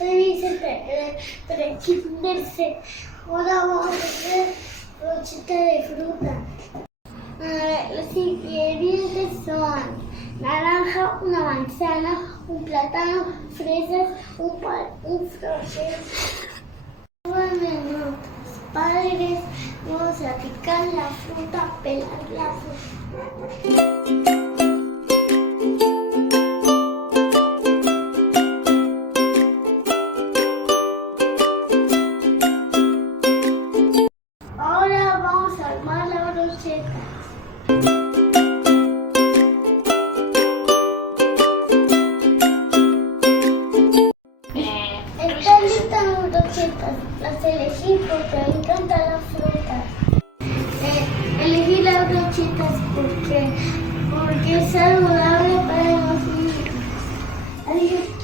Soy Vicente de Kinder C. Ahora vamos a hacer brocheta de fruta. Los ingredientes son naranja, una manzana, un plátano, fresas, un francés. Nuestros padres vamos a picar la fruta, pelar la fruta. Ahora vamos a armar la brocheta. Están listas las brochetas. Las elegí porque me encantan las frutas. Elegí las brochetas porque es saludable para los niños. Adiós.